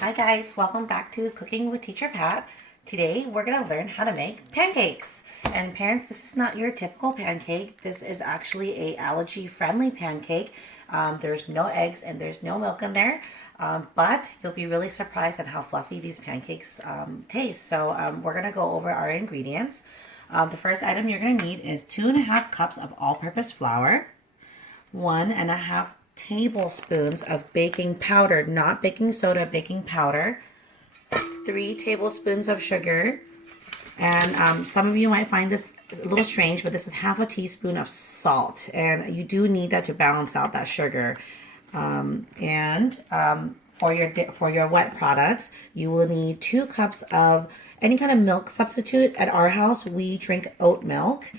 Hi guys, welcome back to Cooking with Teacher Pat. Today we're going to learn how to make pancakes. And parents, this is not your typical pancake. This is actually a allergy friendly pancake. There's no eggs and there's no milk in there. But you'll be really surprised at how fluffy these pancakes taste. So we're going to go over our ingredients. The first item you're going to need is 2.5 cups of all-purpose flour, 1.5 tablespoons of baking powder, not baking soda, baking powder, 3 tablespoons of sugar, and some of you might find this a little strange, but this is half a teaspoon of salt, and you do need that to balance out that sugar. For your wet products, you will need 2 cups of any kind of milk substitute. At our house, we drink oat milk,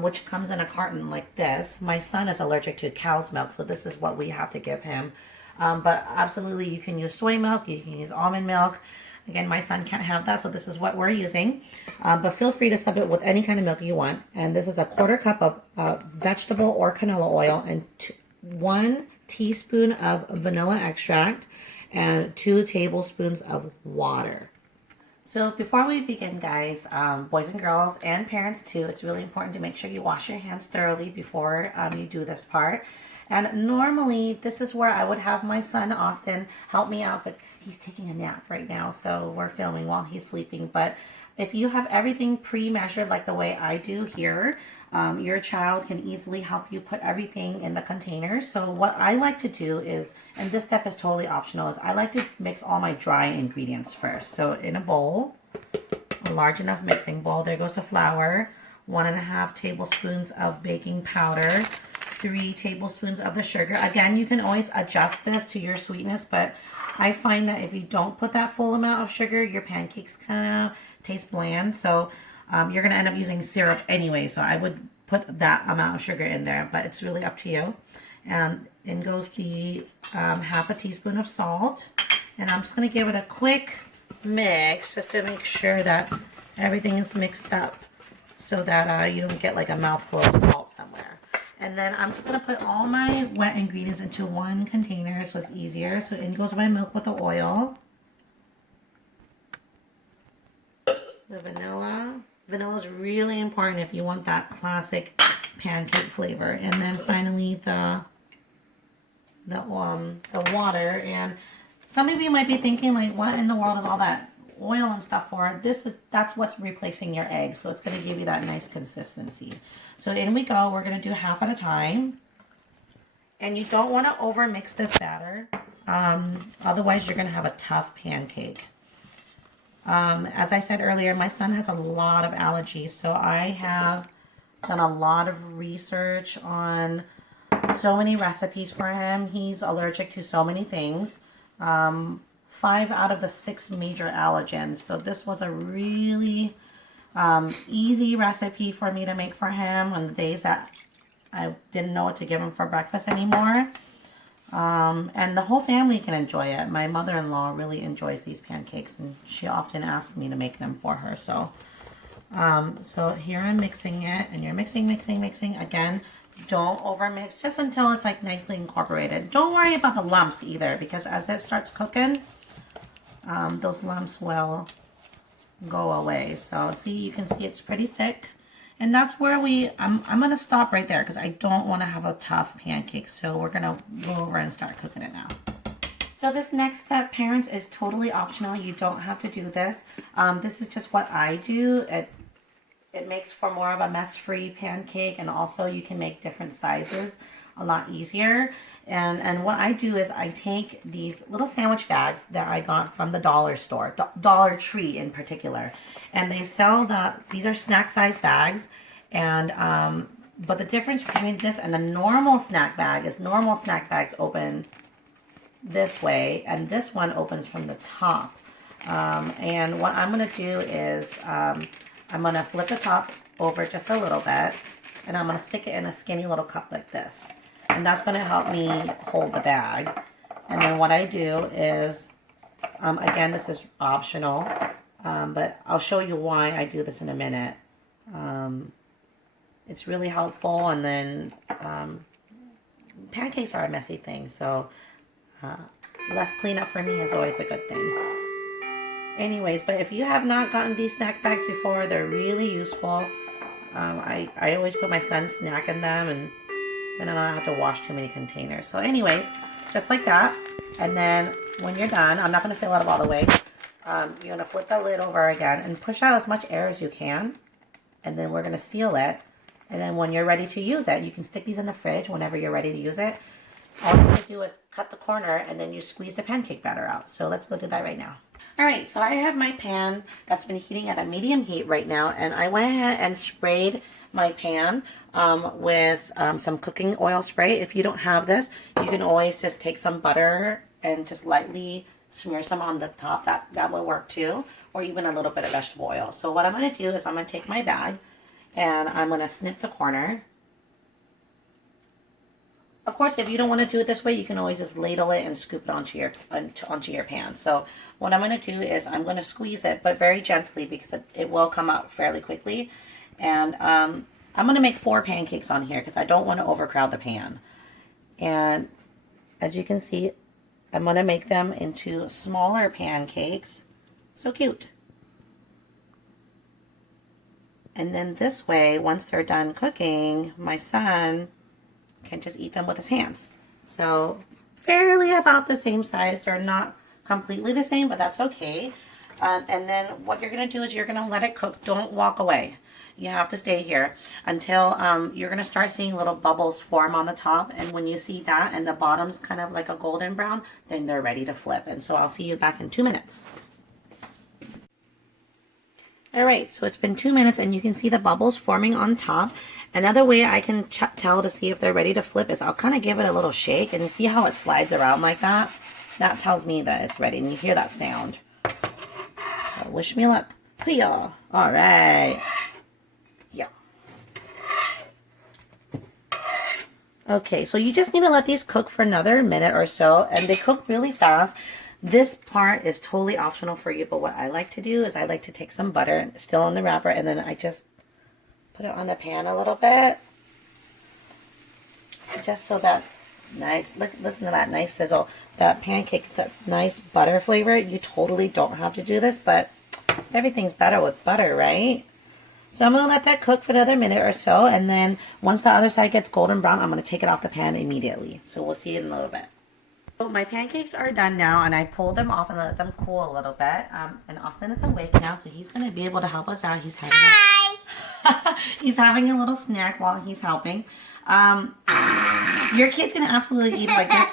which comes in a carton like this. My son is allergic to cow's milk, so this is what we have to give him. But absolutely, you can use soy milk, you can use almond milk. Again, my son can't have that, so this is what we're using. But feel free to sub it with any kind of milk you want. And this is a 1/4 cup of vegetable or canola oil and 1 teaspoon of vanilla extract and 2 tablespoons of water. So before we begin, guys, boys and girls and parents too, it's really important to make sure you wash your hands thoroughly before you do this part. And normally this is where I would have my son Austin help me out, but he's taking a nap right now, so we're filming while he's sleeping. But if you have everything pre-measured like the way I do here, your child can easily help you put everything in the containers. So what I like to do is, and this step is totally optional, is I like to mix all my dry ingredients first. So in a bowl, a large enough mixing bowl, there goes the flour, 1.5 tablespoons of baking powder, 3 tablespoons of the sugar. Again, you can always adjust this to your sweetness, but I find that if you don't put that full amount of sugar, your pancakes kind of taste bland. So you're going to end up using syrup anyway. So I would put that amount of sugar in there, but it's really up to you. And in goes the half a teaspoon of salt. And I'm just going to give it a quick mix just to make sure that everything is mixed up so that you don't get like a mouthful of salt somewhere. And then I'm just going to put all my wet ingredients into one container so it's easier. So in goes my milk with the oil. The vanilla. Vanilla is really important if you want that classic pancake flavor. And then finally the water. And some of you might be thinking, like, what in the world is all that oil and stuff for? That's what's replacing your eggs, so it's going to give you that nice consistency. So in we go. We're going to do half at a time, and you don't want to over mix this batter, otherwise you're going to have a tough pancake. As I said earlier, my son has a lot of allergies, so I have done a lot of research on so many recipes for him. He's allergic to so many things. 5 out of the 6 major allergens. So this was a really easy recipe for me to make for him on the days that I didn't know what to give him for breakfast anymore. And the whole family can enjoy it. My mother-in-law really enjoys these pancakes, and she often asks me to make them for her. So here I'm mixing it, and you're mixing. Again, don't overmix, just until it's like nicely incorporated. Don't worry about the lumps either, because as it starts cooking, those lumps will go away. So see, you can see it's pretty thick. And that's where I'm going to stop right there because I don't want to have a tough pancake. So we're going to go over and start cooking it now. So this next step, parents, is totally optional. You don't have to do this. This is just what I do. It makes for more of a mess-free pancake, and also you can make different sizes a lot easier. And what I do is I take these little sandwich bags that I got from the dollar store, Dollar Tree in particular, and they sell these are snack size bags. And but the difference between this and a normal snack bag is normal snack bags open this way, and this one opens from the top. And what I'm going to do is I'm going to flip the top over just a little bit, and I'm going to stick it in a skinny little cup like this. And that's going to help me hold the bag. And then what I do is, again, this is optional, but I'll show you why I do this in a minute. It's really helpful, and then pancakes are a messy thing, so Less cleanup for me is always a good thing. Anyways, but if you have not gotten these snack bags before, they're really useful. I always put my son's snack in them, and then I don't have to wash too many containers. So anyways, just like that. And then when you're done, I'm not going to fill it up all the way. You're going to flip the lid over again and push out as much air as you can. And then we're going to seal it. And then when you're ready to use it, you can stick these in the fridge whenever you're ready to use it. All you're going to do is cut the corner and then you squeeze the pancake batter out. So let's go do that right now. All right, so I have my pan that's been heating at a medium heat right now. And I went ahead and sprayed my pan with some cooking oil spray. If you don't have this, you can always just take some butter and just lightly smear some on the top. That will work too. Or even a little bit of vegetable oil. So what I'm going to do is I'm going to take my bag and I'm going to snip the corner. Of course, if you don't want to do it this way, you can always just ladle it and scoop it onto your pan. So what I'm going to do is I'm going to squeeze it, but very gently because it will come out fairly quickly. And I'm going to make 4 pancakes on here because I don't want to overcrowd the pan. And as you can see, I'm going to make them into smaller pancakes. So cute. And then this way, once they're done cooking, my son can just eat them with his hands. So fairly about the same size. They're not completely the same, but that's okay. And then what you're going to do is you're going to let it cook. Don't walk away. You have to stay here until you're going to start seeing little bubbles form on the top. And when you see that and the bottom's kind of like a golden brown, then they're ready to flip. And so I'll see you back in 2 minutes. All right, so it's been 2 minutes and you can see the bubbles forming on top. Another way I can tell to see if they're ready to flip is I'll kind of give it a little shake, and you see how it slides around like that? That tells me that it's ready, and you hear that sound. So wish me luck. All right. Yeah. Okay, so you just need to let these cook for another minute or so, and they cook really fast. This part is totally optional for you, but what I like to do is I like to take some butter, still on the wrapper, and then I just put it on the pan a little bit. Just so that nice, listen to that nice sizzle. That pancake, that nice butter flavor. You totally don't have to do this, but everything's better with butter, right? So I'm going to let that cook for another minute or so, and then once the other side gets golden brown, I'm going to take it off the pan immediately. So we'll see you in a little bit. So my pancakes are done now, and I pulled them off and let them cool a little bit. And Austin is awake now, so he's going to be able to help us out. He's having he's having a little snack while he's helping. Your kid's going to absolutely eat like this.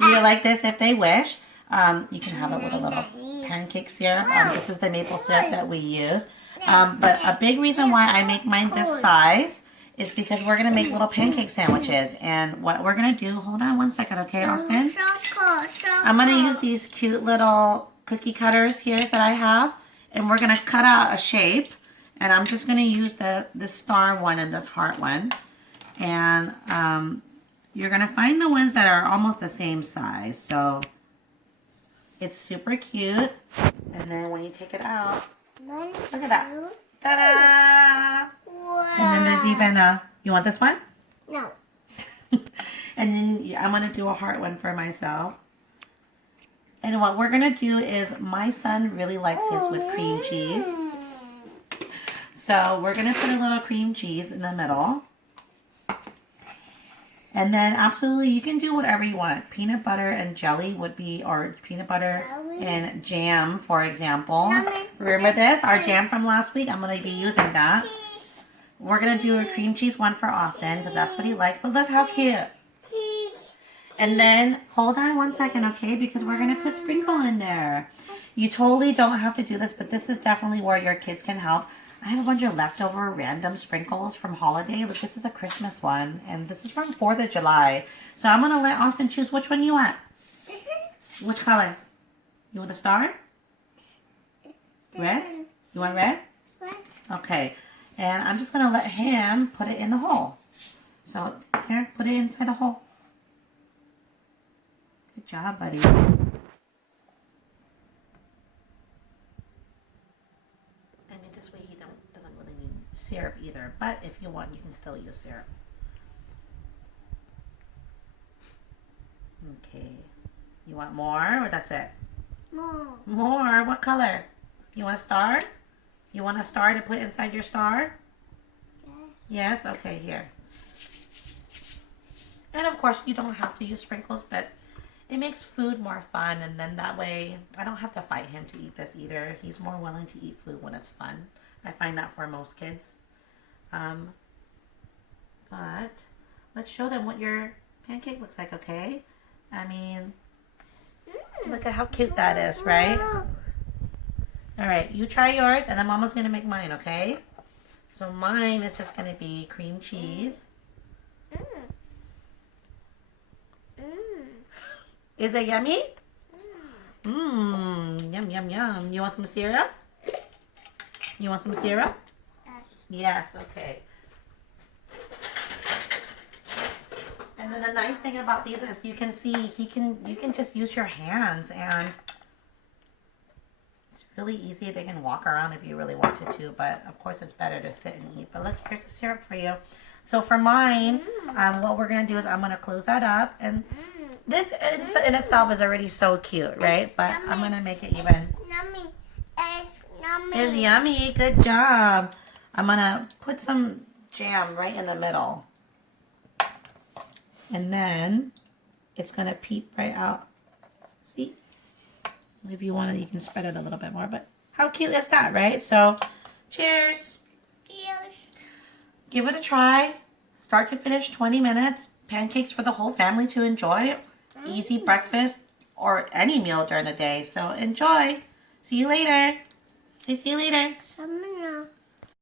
Eat it like this if they wish. You can have it with a little pancake syrup. This is the maple syrup that we use. But a big reason why I make mine this size is because we're going to make little pancake sandwiches. And what we're going to do, hold on one second, okay, Austin? I'm going to use these cute little cookie cutters here that I have. And we're going to cut out a shape. And I'm just going to use this star one and this heart one. And you're going to find the ones that are almost the same size. So it's super cute. And then when you take it out, look at that. Ta-da! Wow. And then there's even you want this one? No. And then I'm going to do a heart one for myself. And what we're going to do is my son really likes his with cream cheese. So we're going to put a little cream cheese in the middle. And then absolutely you can do whatever you want. Peanut butter and jelly would be, or peanut butter and jam, for example. Remember this? Our jam from last week? I'm going to be using that. We're going to do a cream cheese one for Austin because that's what he likes. But look how cute. And then, hold on one second, okay? Because we're going to put sprinkle in there. You totally don't have to do this, but this is definitely where your kids can help. I have a bunch of leftover random sprinkles from holiday. Look, this is a Christmas one. And this is from 4th of July. So I'm going to let Austin choose which one you want. Which color? You want the star? Red? You want red? Red. Okay. And I'm just going to let him put it in the hole. So, here, put it inside the hole. Good job, buddy. This way he doesn't really need syrup either, but if you want, you can still use syrup. Okay. You want more, or that's it? More. More. What color? You want a star? You want a star to put inside your star? Yes. Yes? Okay, here. And of course, you don't have to use sprinkles, but it makes food more fun. And then that way, I don't have to fight him to eat this either. He's more willing to eat food when it's fun. I find that for most kids. But let's show them what your pancake looks like, okay? I mean, look at how cute that is, right? All right, you try yours, and then Mama's going to make mine, okay? So mine is just going to be cream cheese. Is it yummy? Yum, yum, yum. You want some syrup? You want some syrup? Yes. Yes, okay. And then the nice thing about these is you can see you can just use your hands, and it's really easy. They can walk around if you really wanted to, but of course it's better to sit and eat. But look, here's the syrup for you. So for mine, what we're gonna do is I'm gonna close that up, and this in itself is already so cute, right? But I'm gonna make it even. Yummy. It's yummy. It's yummy. Good job. I'm gonna put some jam right in the middle. And then it's going to peep right out. See? If you want it, you can spread it a little bit more. But how cute is that, right? So, cheers. Cheers. Give it a try. Start to finish, 20 minutes. Pancakes for the whole family to enjoy. Easy breakfast or any meal during the day. So, enjoy. See you later. See you later.